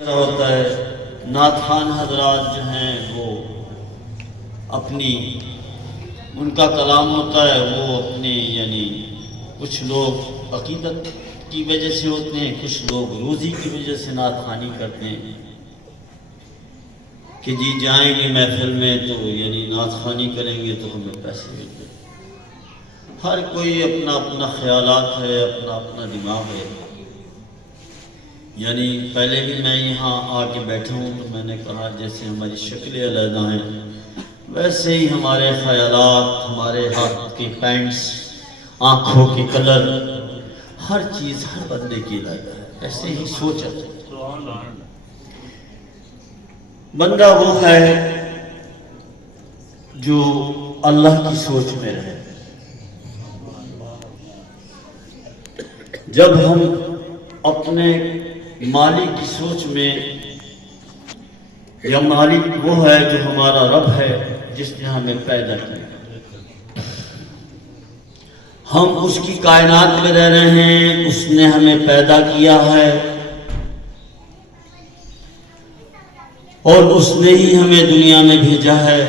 ہوتا ہے نعت خوان حضرات جو ہیں وہ اپنی ان کا کلام ہوتا ہے وہ اپنے یعنی کچھ لوگ عقیدت کی وجہ سے ہوتے ہیں، کچھ لوگ روزی کی وجہ سے نعت خوانی کرتے ہیں کہ جی جائیں گے محفل میں تو یعنی نعت خوانی کریں گے تو ہمیں پیسے ملتے ہیں۔ ہر کوئی اپنا اپنا خیالات ہے، اپنا اپنا دماغ ہے۔ یعنی پہلے بھی میں یہاں آ کے بیٹھا ہوں تو میں نے کہا جیسے ہماری شکلیں علیحدہ ہیں ویسے ہی ہمارے خیالات، ہمارے ہاتھ کے پینٹس، آنکھوں کے کلر، ہر چیز ہر بندے کی علیحدہ ہے، ایسے ہی سوچا۔ بندہ وہ ہے جو اللہ کی سوچ میں رہے۔ جب ہم اپنے مالک کی سوچ میں، یا مالک وہ ہے جو ہمارا رب ہے جس نے ہمیں پیدا کیا، ہم اس کی کائنات میں رہ رہے ہیں، اس نے ہمیں پیدا کیا ہے اور اس نے ہی ہمیں دنیا میں بھیجا ہے۔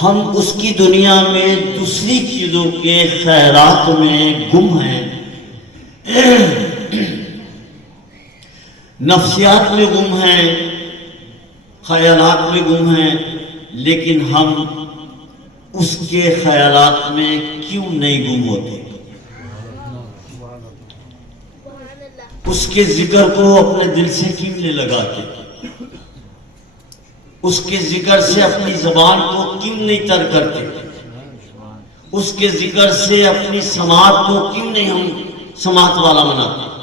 ہم اس کی دنیا میں دوسری چیزوں کے خیرات میں گم ہیں، نفسیات میں گم ہیں، خیالات میں گم ہیں، لیکن ہم اس کے خیالات میں کیوں نہیں گم ہوتے؟ اس کے ذکر کو اپنے دل سے کیوں نہیں لگاتے؟ اس کے ذکر سے اپنی زبان کو کیوں نہیں تر کرتے؟ اس کے ذکر سے اپنی سماعت کو کیوں نہیں ہم سماعت والا بناتے؟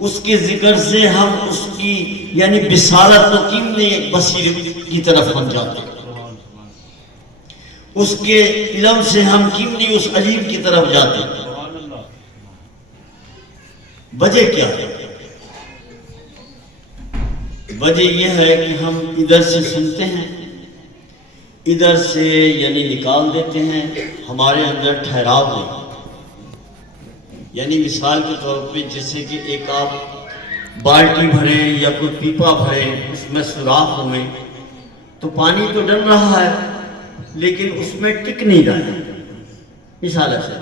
اس کے ذکر سے ہم اس کی یعنی بصارت کو کیوں نہیں بصیرت کی طرف بن جاتے؟ اس کے علم سے ہم کیوں نہیں اس علیم کی طرف جاتے؟ وجہ کیا ہے؟ وجہ یہ ہے کہ ہم ادھر سے سنتے ہیں، ادھر سے یعنی نکال دیتے ہیں، ہمارے اندر ٹھہراؤ نہیں۔ یعنی مثال کے طور پہ جیسے کہ ایک آپ بالٹی بھریں یا کوئی پیپا بھریں، اس میں سوراخ ہوئے تو پانی تو ڈل رہا ہے لیکن اس میں ٹک نہیں رہا ہے، مثال ایسے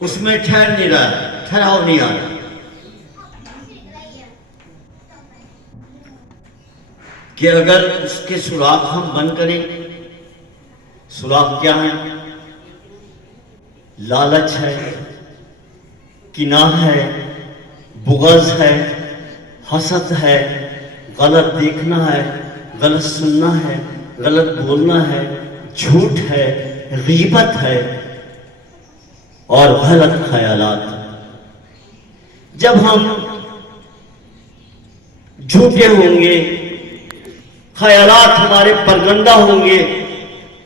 اس میں ٹھہر نہیں رہا ہے، ٹھہراؤ نہیں آ رہا۔ کہ اگر اس کے سوراخ ہم بند کریں، سوراخ کیا ہے؟ لالچ ہے، کناہ ہے، بغض ہے، حسد ہے، غلط دیکھنا ہے، غلط سننا ہے، غلط بولنا ہے، جھوٹ ہے، غیبت ہے اور غلط خیالات۔ جب ہم جھوٹے ہوں گے، خیالات ہمارے پرگندہ ہوں گے،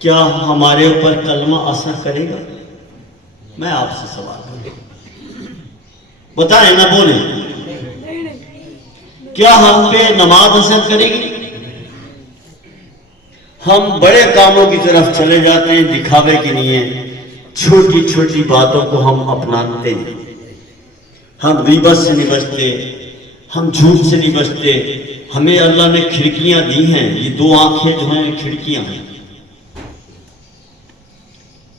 کیا ہمارے اوپر کلمہ اثر کرے گا؟ میں آپ سے سوال کروں، بتائیں نہ بولیں، کیا ہم پہ نماز اثر کرے گی؟ ہم بڑے کاموں کی طرف چلے جاتے ہیں دکھاوے کے لیے، چھوٹی چھوٹی باتوں کو ہم اپناتے ہیں۔ ہم غیبت سے نہیں بچتے، ہم جھوٹ سے نہیں بچتے۔ ہمیں اللہ نے کھڑکیاں دی ہیں، یہ دو آنکھیں جو ہیں کھڑکیاں ہیں،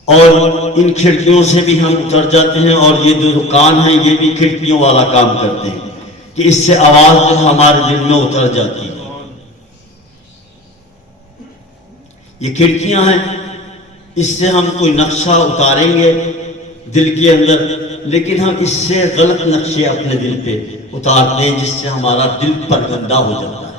اور ان کھڑکیوں سے بھی ہم اتر جاتے ہیں، اور یہ جو کان ہیں یہ بھی کھڑکیوں والا کام کرتے ہیں کہ اس سے آواز جو ہمارے دل میں اتر جاتی ہے۔ یہ کھڑکیاں ہیں، اس سے ہم کوئی نقشہ اتاریں گے دل کے اندر، لیکن ہم اس سے غلط نقشے اپنے دل پہ اتارتے ہیں جس سے ہمارا دل پر گندا ہو جاتا ہے۔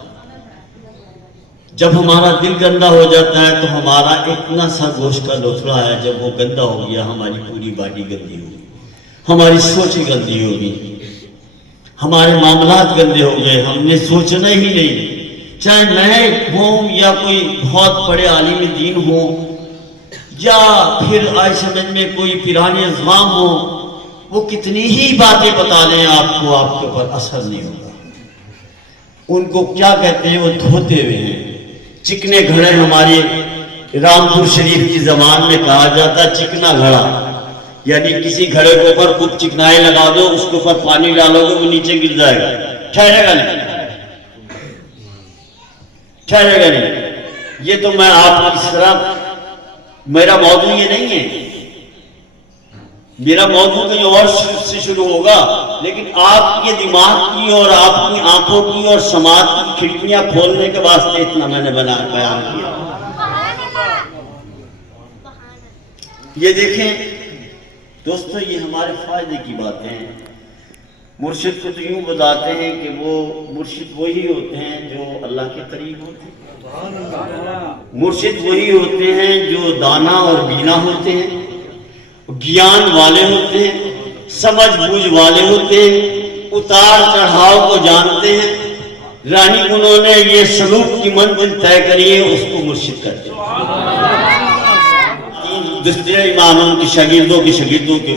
جب ہمارا دل گندا ہو جاتا ہے تو ہمارا اتنا سا گوشت کا لوتھڑا ہے، جب وہ گندا ہو گیا ہماری پوری باڈی گندی ہوگی، ہماری سوچ گندی ہوگی، ہمارے معاملات گندے ہو گئے، ہم نے سوچنا ہی نہیں، چاہے میں ہوں یا کوئی بہت بڑے عالم دین ہو یا پھر آج سمجھ میں کوئی پیرانے اضوام ہو، وہ کتنی ہی باتیں بتا لیں آپ کو، آپ کے اوپر اثر نہیں ہوگا۔ ان کو کیا کہتے ہیں؟ وہ دھوتے ہوئے ہیں، چکنے گھڑے۔ ہمارے رامپور شریف کی زبان میں کہا جاتا چکنا گھڑا، یعنی کسی گھڑے کے اوپر خوب چکنائی لگا دو، اس کے اوپر پانی ڈالو گے وہ نیچے گر جائے گا، ٹھہرے گا نہیں، ٹھہرے گا نہیں۔ یہ تو میں آپ کو اس طرح، میرا موضوع یہ نہیں ہے، میرا موضوع کہیں اور سے شروع ہوگا، لیکن آپ کے دماغ کی اور آپ کی آنکھوں کی اور سماعت کی کھڑکیاں کھولنے کے واسطے اتنا میں نے بیان کیا۔ یہ دیکھیں دوستو، یہ ہمارے فائدے کی باتیں ہیں۔ مرشد کو تو یوں بتاتے ہیں کہ وہ مرشد وہی ہوتے ہیں جو اللہ کے قریب ہوتے ہیں، مرشد وہی ہوتے ہیں جو دانا اور بینا ہوتے ہیں، گیان والے ہوتے ہیں، سمجھ بوجھ والے ہوتے ہیں، اتار چڑھاؤ کو جانتے ہیں، راہی انہوں نے یہ سلوک کی منزل طے کری ہے، اس کو مرشد کہتے ہیں۔ دوسرے اماموں کی شاگردوں کے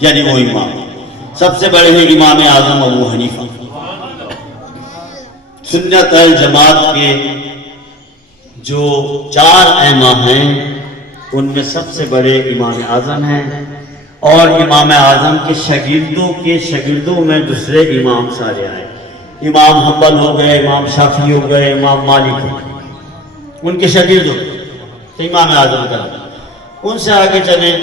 یعنی وہ امام سب سے بڑے ہیں امام اعظم ابو حنیفہ، سنت الجماعت کے جو 4 ائمہ ہیں ان میں سب سے بڑے امام اعظم ہیں، اور امام اعظم کے شاگردوں میں دوسرے امام سارے آئے، امام حنبل ہو گئے، امام شافعی ہو گئے، امام مالک ہو گئے، ان کے شاگردوں تو امام اعظم کا۔ ان سے آگے چلیں،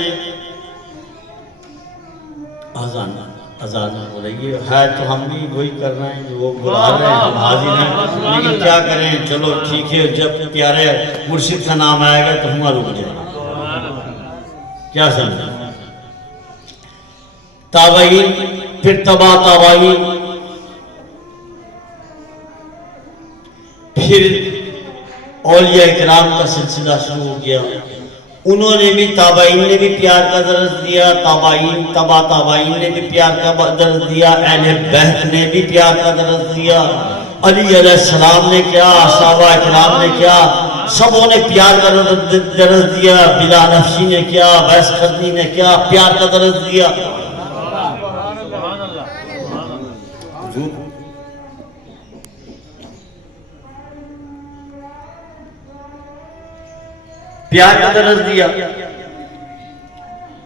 اذان ہو رہی ہے تو ہم بھی وہی کر رہے ہیں جو وہ بلا رہے ہیں، ہم حاضر ہیں، لیکن کیا کریں، چلو ٹھیک ہے، جب پیارے مرشد کا نام آئے گا تو ہمارا رک جائے گا، کیا سمجھیں؟ تابعین، پھر تبع تابعین، پھر اولیاء کرام کا سلسلہ شروع ہو گیا۔ انہوں نے بھی، تابعین نے بھی پیار کا درس دیا، تابعین تبع تابعین نے بھی پیار کا درس دیا، اہل بیت نے بھی پیار کا درس دیا، علی علیہ السلام نے کیا، صحابہ کرام نے کیا، سبوں نے پیار کا درس دیا، بلال نفشی نے کیا، ویس قرنی نے کیا، پیار کا درس دیا۔ پیار کا درس دیا۔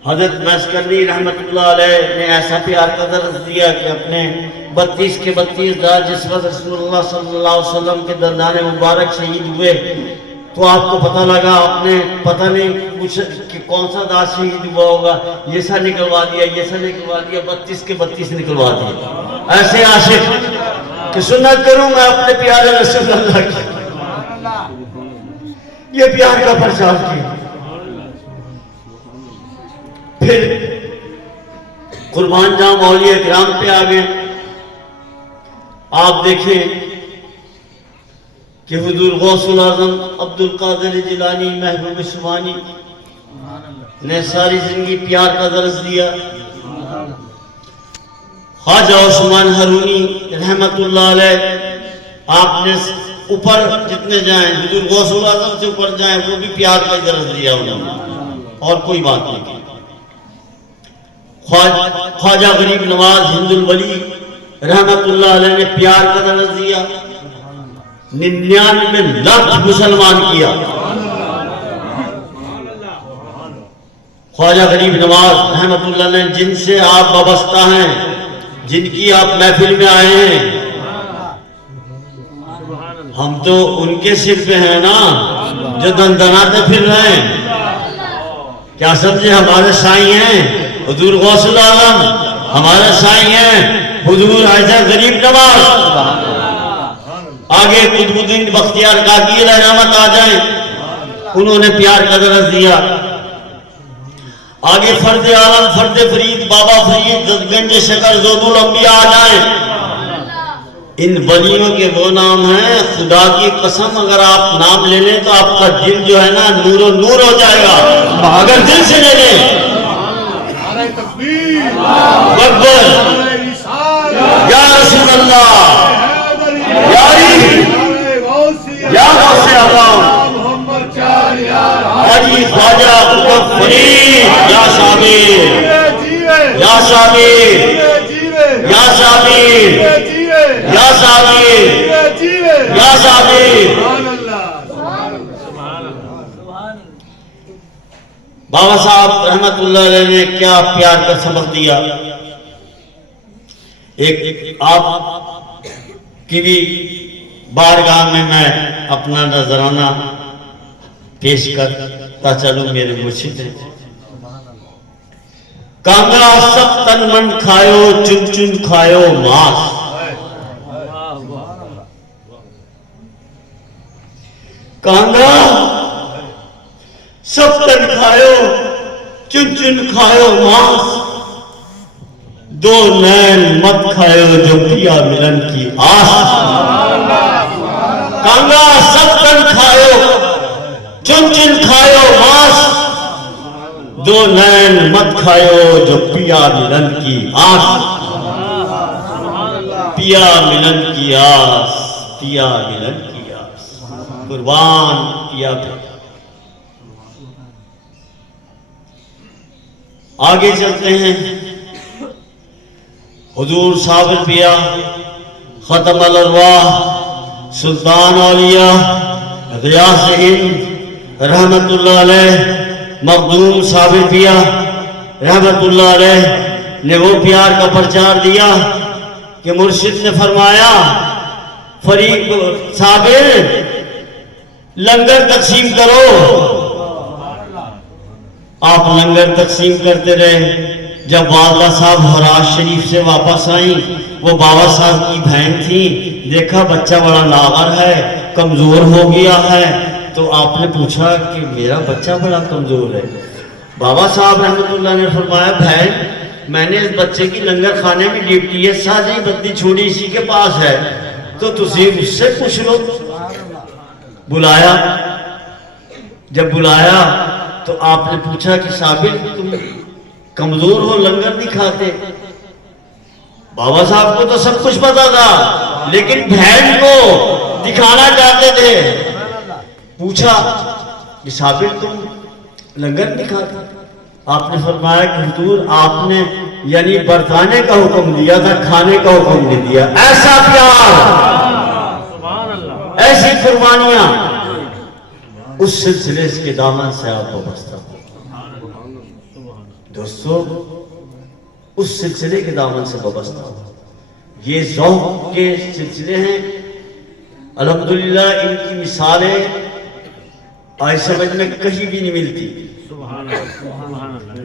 حضرت ویس قرنی رحمت اللہ علیہ نے ایسا پیار کا درس دیا کہ اپنے 32 کے 32 دار جس وقت رسول اللہ صلی اللہ علیہ وسلم کے دندان مبارک شہید ہوئے تو آپ کو پتہ لگا، آپ نے پتہ نہیں کچھ کہ کون سا دار شہید ہوا ہوگا، یہ سا نکلوا دیا، یہ سا نکلوا دیا، 32 کے 32 نکلوا دیا۔ ایسے عاشق کہ سنت کروں میں اپنے پیارے رسول اللہ کی، یہ پیار کا پرچار کیا۔ پھر قربان جام اولیاء کرام پہ آگئے۔ آپ دیکھیں کہ حضور غوث العظم عبد القادر جیلانی محبوب سبحانی نے ساری زندگی پیار کا درس دیا۔ خواجہ عثمان ہرونی رحمت اللہ علیہ، آپ نے اوپر جتنے جائیں، حضور غوث العظم سے اوپر جائیں، وہ بھی پیار کا درس دیا انہوں نے، اور کوئی بات نہیں کی۔ خواجہ غریب نواز ہند الولی رحمت اللہ علیہ نے پیار کا درس دیا، 99 لاکھ مسلمان کیا۔ خواجہ غریب نواز رحمت اللہ علیہ جن سے آپ وابستہ ہیں، جن کی آپ محفل میں آئے ہیں، ہم تو ان کے سر پہ ہیں نا جو دندناتے پھر رہے ہیں، کیا سمجھے؟ ہمارے سائیں ہیں حضور غوث العظم، ہمارے سائیں ہیں حضور حیدر غریب نواز۔ آگے قطب الدین بختیار کاکی علیہ رحمت آ جائیں، انہوں نے پیار کا درس دیا۔ آگے فرد عالم، فرد فرید، بابا فرید گنج شکر زود الانبیاء آ جائیں۔ ان ولیوں کے وہ نام ہیں، خدا کی قسم اگر آپ نام لے لیں تو آپ کا دل جو ہے نا نور و نور ہو جائے گا، اگر دل سے لے لیں۔ اکبر، یا رسول اللہ، یا غوث اعظم، حاجی خواجہ قطب فرید، یا شابیر، یا شابیر، یا شابیر، یا شابیر، یا شابیر۔ بابا صاحب رحمت اللہ علیہ نے کیا پیار کا سبق دیا. ایک آپ کی بھی بارگاہ میں اپنا نذرانہ پیش کرتا چلوں. میرے مرشد ہیں. کانگڑا سب تن من کھایو چن چن کھایو ماس. کانگڑا سب تن کھایو چن چن کھایو ماس. دو نین مت کھایو جو پیا ملن کی آس. کانگڑا سب تن کھایو چن چن کھایو ماس. دو نین مت کھایو جو پیا ملن کی آس. پیا ملن کی آس. پیا ملن کی آس. قربان پیا پہ. آگے چلتے ہیں. حضور صابر پیا ختم الارواح سلطان اولیاء غیاث ہند رحمت اللہ علیہ مخدوم صابر پیا رحمت اللہ علیہ نے وہ پیار کا پرچار دیا کہ مرشد نے فرمایا فریق صابر لنگر تقسیم کرو. آپ لنگر تقسیم کرتے رہے. جب والدہ صاحب حراج شریف سے واپس آئیں، وہ بابا صاحب کی بہن تھی. دیکھا بچہ بڑا لاغر ہے، کمزور ہو گیا ہے. تو آپ نے پوچھا کہ میرا بچہ بڑا کمزور ہے. بابا صاحب رحمت اللہ نے فرمایا بہن میں نے اس بچے کی لنگر کھانے میں ڈیوٹی ہے. ساری بدی چھوڑی اسی کے پاس ہے تو تسی اس سے پوچھ لو. بلایا. جب بلایا تو آپ نے پوچھا کہ صابر تم کمزور ہو لنگر نہیں کھاتے. بابا صاحب کو تو سب کچھ پتا تھا لیکن بہن کو دکھانا چاہتے تھے. پوچھا کہ صابر تم لنگر نہیں کھاتے. آپ نے فرمایا کہ حضور آپ نے یعنی برتانے کا حکم دیا تھا، کھانے کا حکم نہیں دیا. ایسا پیار، ایسی قربانیاں، اس سلسلے کے دامن سے آپ وابستہ ہو. دوستو اس سلسلے کے دامن سے وابستہ ہو. یہ ذوق کے سلسلے ہیں. الحمدللہ ان کی مثالیں آج سمجھ میں کہیں بھی نہیں ملتی.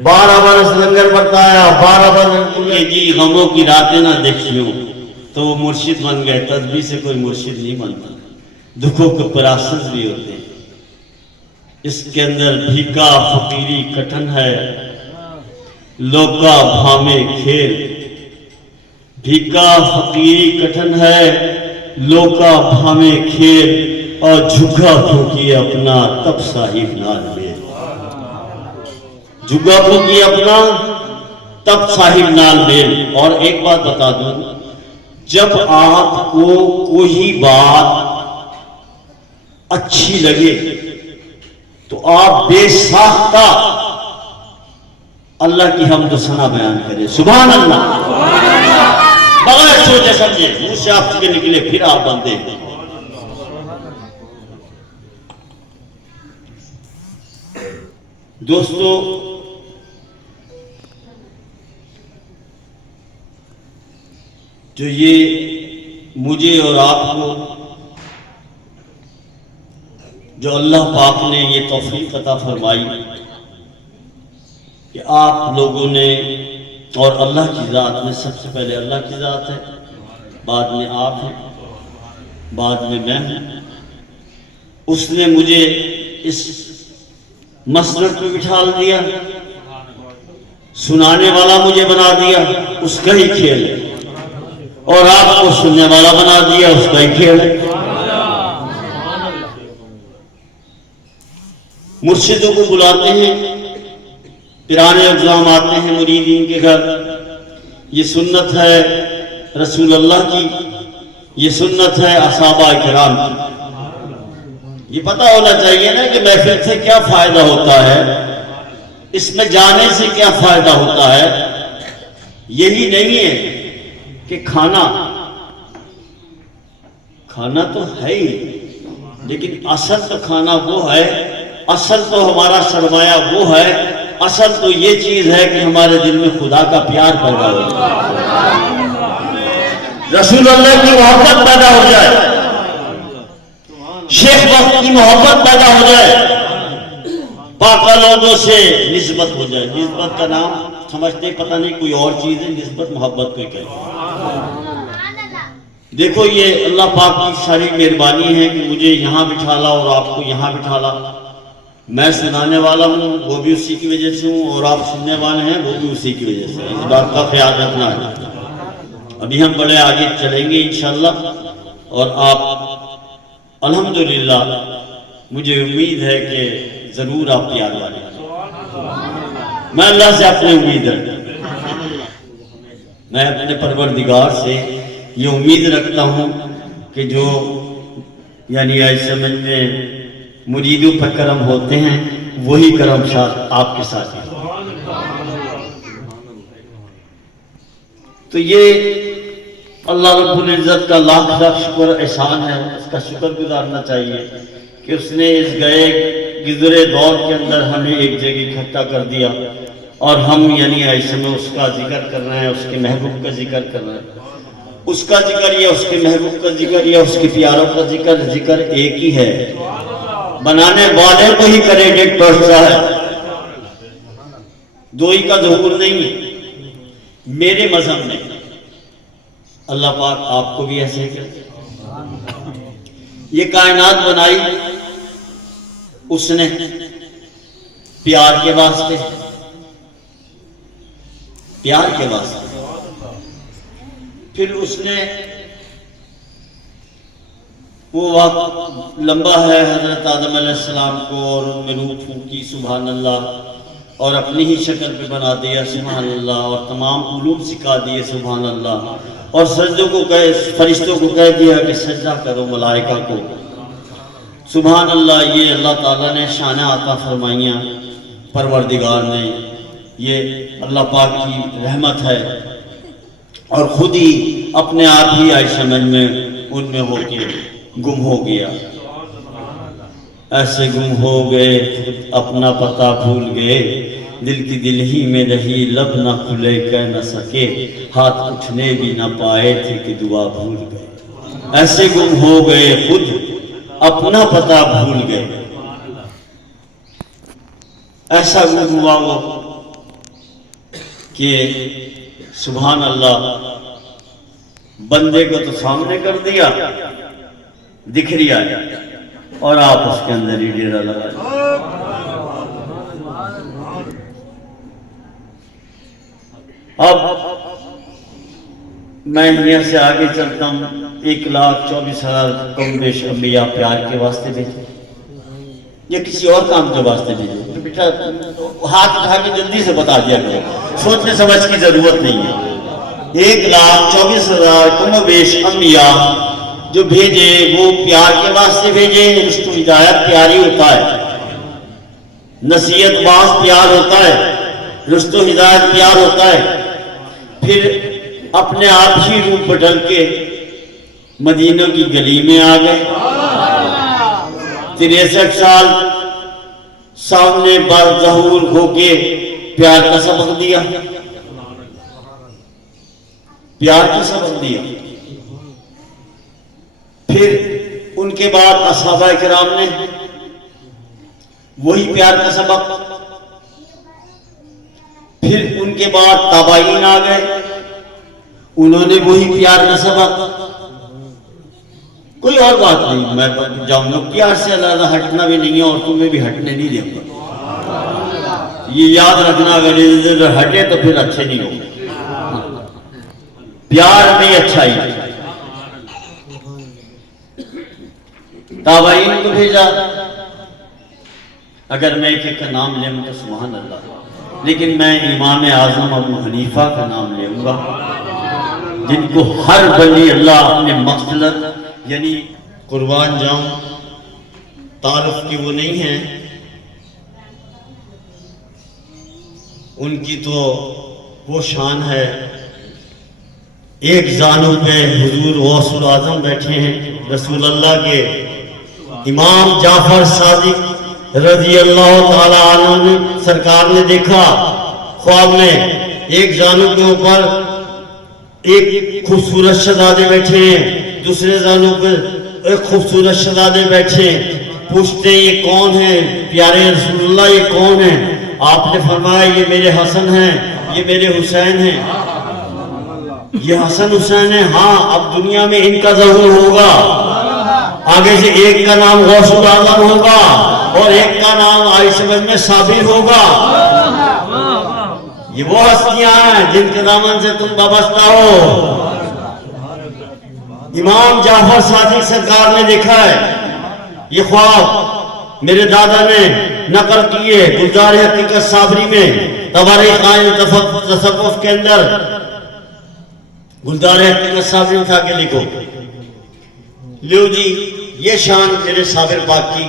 12 برس لنگر برتایا، 12 برس جی غموں کی راتیں نہ دیکھیوں تو وہ مرشد بن گئے. تسبیح سے کوئی مرشد نہیں بنتا. دکھوں کے پراسز بھی ہوتے ہیں. اس کے اندر بھیکا فقیری کٹن ہے، لوکا بھامے کھیل. بھیکا فقیری کٹن ہے، لوکا بھامے کھیل. اور جھگا پھوکی اپنا تب صاحب نال میل. جھگا پھوکی اپنا تب صاحب نال میل. اور ایک بات بتا دوں، جب آپ کو کوئی بات اچھی لگے تو آپ بے ساختہ اللہ کی حمد و ثنا بیان کریں. سبحان اللہ. بغیر سوچے سمجھے منہ سے آپ کے نکلے پھر آپ بندے. دوستو جو یہ مجھے اور آپ کو جو اللہ پاک نے یہ توفیق عطا فرمائی کہ آپ لوگوں نے، اور اللہ کی ذات میں سب سے پہلے اللہ کی ذات ہے، بعد میں آپ ہیں، بعد میں میں ہوں. اس نے مجھے اس مسند پہ بٹھا دیا، سنانے والا مجھے بنا دیا، اس کا ہی کھیل ہے. اور آپ کو سننے والا بنا دیا، اس کا ہی کھیل ہے. مرشدوں کو بلاتے ہیں، پیرانے اقدام آتے ہیں مریدین کے گھر. یہ سنت ہے رسول اللہ کی، یہ سنت ہے اصحابہ کرام کی. یہ پتہ ہونا چاہیے نا کہ محفل سے کیا فائدہ ہوتا ہے، اس میں جانے سے کیا فائدہ ہوتا ہے. یہی نہیں ہے کہ کھانا تو ہے ہی، لیکن اصل تو کھانا وہ ہے، اصل تو ہمارا سرمایہ وہ ہے اصل تو یہ چیز ہے کہ ہمارے دل میں خدا کا پیار پیدا ہو جائے، رسول اللہ کی محبت پیدا ہو جائے، شیخ وقت کی محبت پیدا ہو جائے، پاک لوگوں سے نسبت ہو جائے۔ نسبت کا نام سمجھتے پتہ نہیں کوئی اور چیز ہے، نسبت محبت کو کہتے۔ دیکھو یہ اللہ پاک کی ساری مہربانی ہے کہ مجھے یہاں بٹھالا اور آپ کو یہاں بٹھالا۔ میں سنانے والا ہوں وہ بھی اسی کی وجہ سے ہوں، اور آپ سننے والے ہیں وہ بھی اسی کی وجہ سے۔ اس بات کا خیال رکھنا ہے۔ ابھی ہم بڑے آگے چلیں گے انشاءاللہ، اور آپ الحمدللہ مجھے امید ہے کہ ضرور آپ پیار والے ہیں۔ میں اللہ سے اپنی امید رکھتا ہوں، میں اپنے پروردگار سے یہ امید رکھتا ہوں کہ جو یعنی ایسے سمجھ میں مریدوں پر کرم ہوتے ہیں وہی کرم آپ کے ساتھ ہے۔ تو یہ اللہ رب العزت کا لاکھ لاکھ شکر احسان ہے، اس کا شکر گزارنا چاہیے کہ اس نے اس گئے گزرے دور کے اندر ہمیں ایک جگہ اکٹھا کر دیا، اور ہم یعنی ایسے میں اس کا ذکر کر رہے ہیں، اس کے محبوب کا ذکر کر رہے ہیں۔ اس کا ذکر یا اس کے محبوب کا ذکر یا اس کے پیاروں کا ذکر ایک ہی ہے، بنانے والے کو ہی کریڈٹ پہنچتا ہے، دو ہی کا ظہور نہیں ہے۔ میرے مذہب میں اللہ پاک آپ کو بھی ایسے ہی کرے۔ یہ کائنات بنائی اس نے پیار کے واسطے، پیار کے واسطے۔ پھر اس نے وہ وقت لمبا ہے، حضرت آدم علیہ السلام کو اور ان میں روح پھونکی سبحان اللہ، اور اپنی ہی شکل پہ بنا دیا سبحان اللہ، اور تمام علوم سکھا دیے سبحان اللہ، اور سجدوں کو فرشتوں کو کہہ دیا کہ سجدہ کرو ملائکہ کو سبحان اللہ۔ یہ اللہ تعالیٰ نے شان عطا فرمائیاں پروردگار نے، یہ اللہ پاک کی رحمت ہے، اور خود ہی اپنے آپ ہی آئی سمجھ میں ان میں ہو کے گم ہو گیا۔ ایسے گم ہو گئے خود اپنا پتہ بھول گئے، دل کی دل ہی میں رہی لب نہ کھلے کہہ نہ سکے، ہاتھ اٹھنے بھی نہ پائے تھے کہ دعا بھول گئے۔ ایسے گم ہو گئے خود اپنا پتہ بھول گئے، ایسا گم ہوا وہ کہ سبحان اللہ بندے کو تو سامنے کر دیا دکھ رہا ہے، اور آپ اس کے اندر ہی ڈیرا لگا۔ اب میں یہاں سے آگے چلتا ہوں۔ 1,24,000 کم بیش انبیاء پیار کے واسطے بھیجے یا کسی اور کام کے واسطے بھیجے؟ بیٹا ہاتھ اٹھا کے جلدی سے بتا دیا کرو، سوچنے سمجھ کی ضرورت نہیں ہے۔ 1,24,000 کم بیش انبیاء جو بھیجے وہ پیار کے واسطے بھیجے۔ رشت و ہدایت پیاری ہوتا ہے، نصیحت باز پیار ہوتا ہے، رشت و ہدایت پیار ہوتا ہے۔ پھر اپنے آپ ہی روپ بدل کے مدینہ کی گلی میں آ گئے، 63 سال سامنے بظہور ہو کے پیار کا سبق دیا، پیار کا سبق دیا۔ پھر ان کے بعد اصحابہ کرام نے وہی پیار کا سبق، پھر ان کے بعد تابعین آ گئے، انہوں نے وہی پیار کا سبق۔ کوئی اور بات نہیں، میں جاؤں گا پیار سے علیحدہ ہٹنا بھی نہیں ہے، اور تمہیں بھی ہٹنے نہیں دیں گا۔ یہ یاد رکھنا، اگر ادھر ہٹے تو پھر اچھے نہیں ہوں۔ پیار میں اچھائی، تابعین کو بھیجا۔ اگر میں ایک کا نام لوں تو سبحان اللہ، لیکن میں امام اعظم ابو حنیفہ کا نام لوں گا، جن کو ہر بلی اللہ اپنے مغفرت یعنی قربان جاؤں، تعارف کی وہ نہیں ہیں، ان کی تو وہ شان ہے۔ ایک زانوں پہ حضور غوث الاعظم بیٹھے ہیں، رسول اللہ کے امام جعفر صادق رضی اللہ تعالی عنہ نے سرکار نے دیکھا خواب میں ایک زانو کے اوپر ایک خوبصورت شہزادے بیٹھے ہیں، دوسرے زانو پر ایک خوبصورت شہزادے بیٹھے ہیں، پوچھتے ہیں یہ کون ہے پیارے رسول اللہ، یہ کون ہے؟ آپ نے فرمایا یہ میرے حسن ہیں، یہ میرے حسین ہیں، یہ حسن حسین ہیں۔ ہاں اب دنیا میں ان کا ظہور ہوگا، آگے سے ایک کا نام غوث العظم ہوگا اور ایک کا نام آئی سمجھ میں صابر ہوگا۔ یہ وہ ہستیاں ہیں جن کے دامن سے تم وابستہ ہو۔ امام جعفر صادق سرکار نے دیکھا ہے یہ خواب، میرے دادا نے نقل کیے گلزار حقیقت صابری میں، تواریخ قائم تصوف کے اندر گلزار حقیقت صابری اٹھا کے لکھو۔ لیو جی یہ شان میرے صابر پاک کی،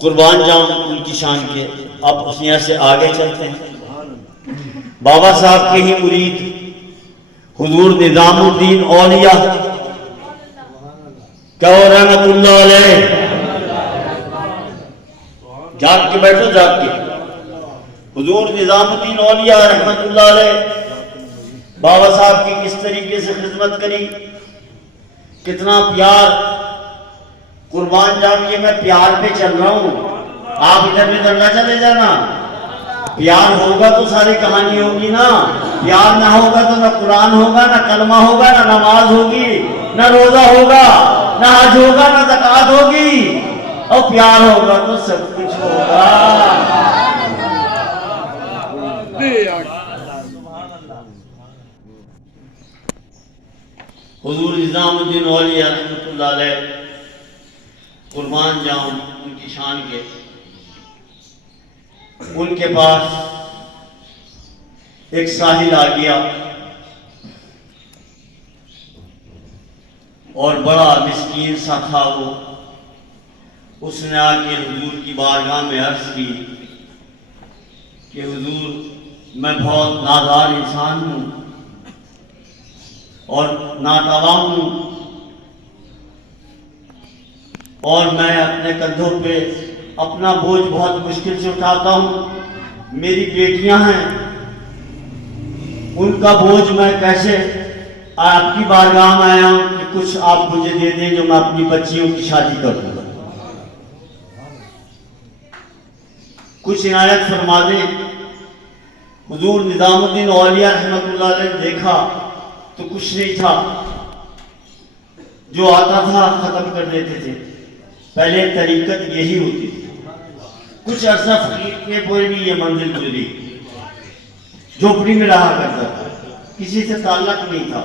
قربان جاؤں ان کی شان کے۔ اب اس یہاں سے آگے چلتے ہیں۔ بابا صاحب کے ہی مرید حضور نظام الدین اولیاء کہو رحمت اللہ علیہ، جاگ کے بیٹھو جاگ کے، حضور نظام الدین اولیاء رحمت اللہ علیہ بابا صاحب کی کس طریقے سے خدمت کری، کتنا پیار۔ قربان جاؤں یہ میں پیار پہ چل رہا ہوں، آپ ادھر بھی نہ چلے جانا۔ پیار ہوگا تو ساری کہانی ہوگی نا، پیار نہ ہوگا تو نہ قرآن ہوگا، نہ کلمہ ہوگا، نہ نماز ہوگی، نہ روزہ ہوگا، نہ حج ہوگا، نہ زکوٰۃ ہوگی۔ اور پیار ہوگا تو سب کچھ ہوگا۔ حضور نظام الدین اولیاء رحمۃ اللہ علیہ قربان جاؤں ان کی شان کے، ان کے پاس ایک ساحل آ گیا اور بڑا مسکین سا تھا وہ، اس نے آ کے حضور کی بارگاہ میں عرض کی کہ حضور میں بہت نادار انسان ہوں اور ناتواں ہوں، اور میں اپنے کندھوں پہ اپنا بوجھ بہت مشکل سے اٹھاتا ہوں، میری بیٹیاں ہیں ان کا بوجھ میں کیسے آپ کی بارگاہ میں آیا ہوں کہ کچھ آپ مجھے دے دیں جو میں اپنی بچیوں کی شادی کر دوں، کچھ عنایت فرما دیں۔ حضور نظام الدین اولیاء رحمۃ اللہ علیہ نے دیکھا تو کچھ نہیں تھا، جو آتا تھا ختم کر دیتے تھے، پہلے طریقت یہی ہوتی تھی۔ کچھ عرصہ فقیر کے کوئی بھی یہ منزل گزری، جھوپڑی میں رہا کرتا تھا، کسی سے تعلق نہیں تھا،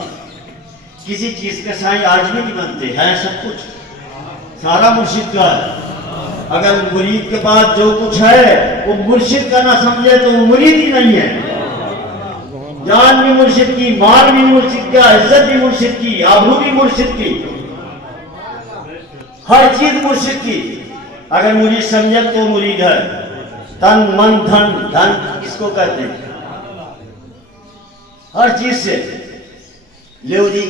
کسی چیز کے سائیں آج بھی نہیں بنتے ہیں، سب کچھ سارا مرشد کا ہے۔ اگر مرید کے پاس جو کچھ ہے وہ مرشد کا نہ سمجھے تو وہ مرید ہی نہیں ہے۔ جان بھی مرشد کی، مال بھی مرشد کا، عزت بھی مرشد کی، آبرو بھی مرشد کی، ہر چیز مرشد کی۔ اگر مرید سمجھے تو مرید ہے۔ تن من دھن، دھن کس کو کہتے ہیں؟ ہر چیز سے لیو جی۔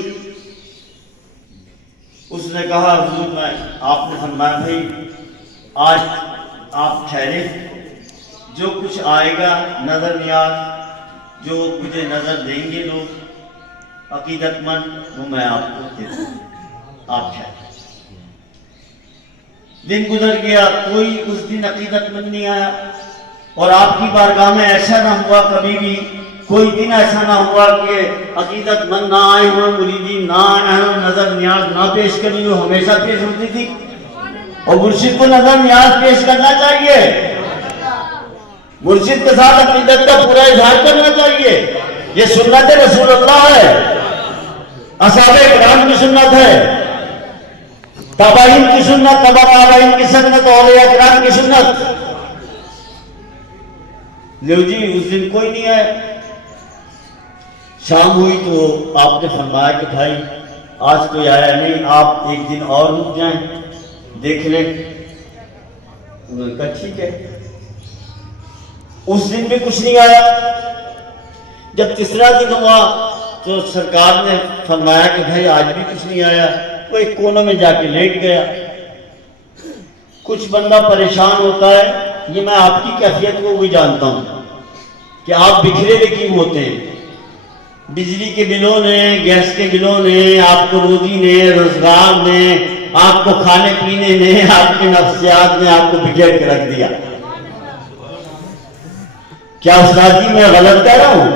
اس نے کہا حضور میں، آپ نے فرمایا بھائی آج آپ ٹھہرے، جو کچھ آئے گا نظر نیاز، جو مجھے نظر دیں گے لوگ عقیدت مند، وہ میں آپ کو دے دوں، آپ ٹھہرے۔ دن گزر گیا، کوئی اس دن عقیدت مند نہیں آیا، اور آپ کی بارگاہ میں ایسا نہ ہوا، کبھی بھی کوئی دن ایسا نہ ہوا کہ عقیدت مند نہ آئے ہوئے، مریدین نہ آئے ہوئے، نظر نیاز نہ پیش کرنی ہو، ہمیشہ پیش ہوتی تھی۔ اور مرشد کو نظر نیاز پیش کرنا چاہیے، مرشد کے ساتھ عقیدت کا پورا اظہار کرنا چاہیے۔ یہ سنت رسول اللہ ہے، اصحاب کرام کی سنت ہے، تابعین کی سنت، تبع تابعین کی سنت، اولیاء کرام کی سنت۔ لیو جی اس دن کوئی نہیں ہے، شام ہوئی تو آپ نے فرمایا کہ بھائی آج کوئی آیا نہیں، آپ ایک دن اور رک جائیں دیکھ لیں۔ انہوں نے کہا ٹھیک ہے۔ اس دن بھی کچھ نہیں آیا۔ جب تیسرا دن ہوا تو سرکار نے فرمایا کہ بھائی آج بھی کچھ نہیں آیا۔ وہ ایک کونے میں جا کے لیٹ گیا، کچھ بندہ پریشان ہوتا ہے، یہ میں آپ کی کیفیت کو بھی جانتا ہوں کہ آپ بکھرے ہوئے کیوں ہوتے ہیں. بجلی کے بلوں نے، گیس کے بلوں نے، آپ کو روزی نے، روزگار نے، آپ کو کھانے پینے نے، آپ کے نفسیات نے آپ کو بگڑ کے رکھ دیا. کیا استاد جی میں غلط کہہ رہا ہوں؟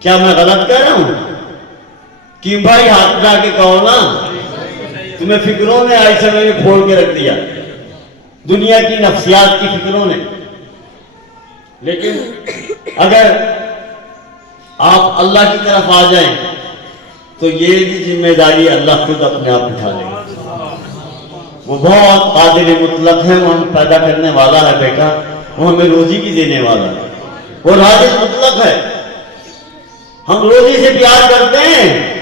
کیا میں غلط کہہ رہا ہوں؟ کیوں بھائی ہاتھ اٹھا کے کہو نا. تمہیں فکروں نے آج سمے میں پھوڑ کے رکھ دیا، دنیا کی نفسیات کی فکروں نے. لیکن اگر آپ اللہ کی طرف آ جائیں تو یہ بھی ذمہ داری اللہ خود اپنے آپ اٹھا لے گا. وہ بہت قادر مطلق ہے، وہ ہمیں پیدا کرنے والا ہے بیٹا، وہ ہمیں روزی بھی دینے والا ہے، وہ رازق مطلق ہے. ہم روزی سے پیار کرتے ہیں،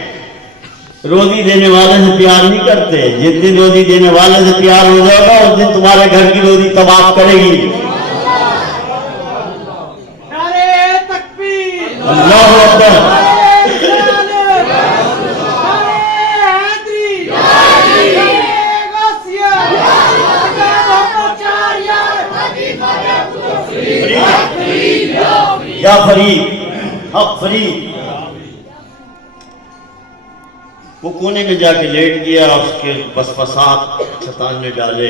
روزی دینے والے سے پیار نہیں کرتے. جس دن روزی دینے والے سے پیار ہو جائے گا اس دن تمہارے گھر کی روزی طواف کرے گی. اللہ اکبر. یا فرید، اب فرید وہ کونے میں جا کے لیٹ گیا، اس کے وسوسات شیطان نے ڈالے.